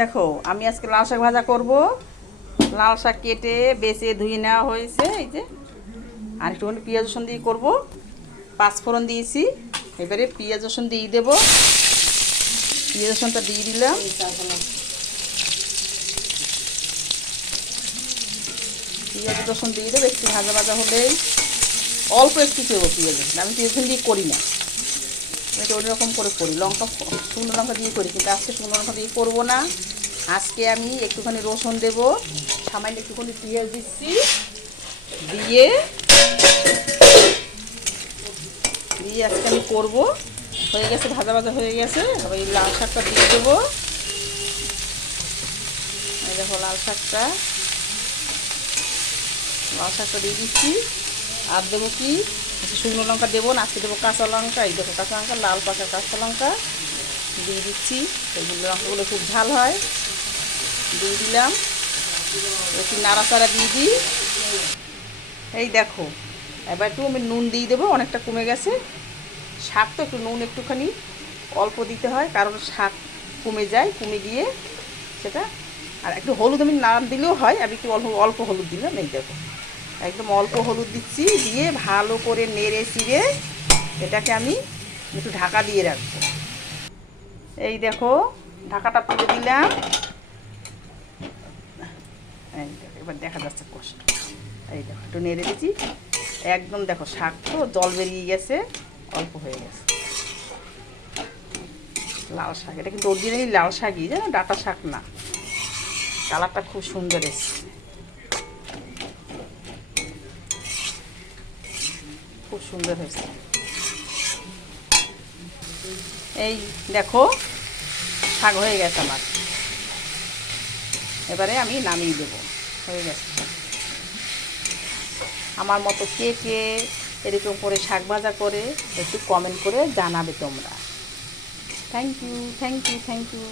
দেখো আমি আজকে লাল শাক ভাজা করব। লাল শাক কেটে বেছে ধুয়ে নেওয়া হয়েছে, এই যে। আর একটুখানি পেঁয়াজ রসুন দিয়ে করবো। পাঁচফোড়ন দিয়েছি, এবারে পেঁয়াজ রসুন দিয়ে দেবো। পেঁয়াজ রসুনটা দিয়ে দিলাম। পেঁয়াজ রসুন দিয়ে দেবো, একটু ভাজা ভাজা হলেই অল্প একটু দেবো পেঁয়াজ রসুন। আমি পেঁয়াজ রসুন দিয়ে করি না, আমি তো রকম করে করি, লঙ্কা শুকনো লঙ্কা দিয়ে করি, কিন্তু আজকে শুকনো লঙ্কা দিয়ে করবো না। আজকে আমি একটুখানি রসুন দেবো, সামান্য একটুখানি পেঁয়াজ দিচ্ছি, দিয়ে দিয়ে আজকে আমি করবো। হয়ে গেছে, ভাজা ভাজা হয়ে গেছে। আবার এই লাল শাকটা দিয়ে দেবো। এই দেখো লাল শাকটা দিয়ে দিচ্ছি। আর দেবো কি, শুকনো লঙ্কা দেবো না, আজকে দেবো কাঁচা লঙ্কা। এই দেখো কাঁচা লঙ্কা, লাল পাকা কাঁচা লঙ্কা দিয়ে দিচ্ছি। এইগুলো লঙ্কাগুলো খুব ঝাল হয়, দিয়ে দিলাম। একটু নাড়াচাড়া দিয়ে দিই। এই দেখো এবার একটু আমি নুন দিয়ে দেবো, অনেকটা কমে গেছে। শাক তো একটু নুন একটুখানি অল্প দিতে হয়, কারণ শাক কমে যায়, কমে গিয়ে সেটা। আর একটু হলুদ আমি না দিলেও হয়, আমি একটু অল্প অল্প হলুদ দিলাম। এই দেখো একদম অল্প হলুদ দিচ্ছি, দিয়ে ভালো করে নেড়ে চিড়ে এটাকে আমি একটু ঢাকা দিয়ে রাখবো। এই দেখো ঢাকাটা তুলে দিলাম। এই দেখো এবার দেখা যাচ্ছে কষ্ট। এই দেখো একটু নেড়ে দিচ্ছি, একদম দেখো শাক তো জল বেরিয়ে গেছে, অল্প হয়ে গেছে। লাল শাক, এটা কিন্তু অরিজিনালি লাল শাকই, জানো, ডাঁটা শাক না। কালারটা খুব সুন্দর এসছে, খুব সুন্দর হয়েছে। এই দেখো শাক হয়ে গেছে আমার, এবারে আমি নামিয়ে দেবো। হয়ে গেছে। আমার মতো কে কে এরকম করে শাক ভাজা করে একটু কমেন্ট করে জানাবে তোমরা। Thank you, thank you, thank you.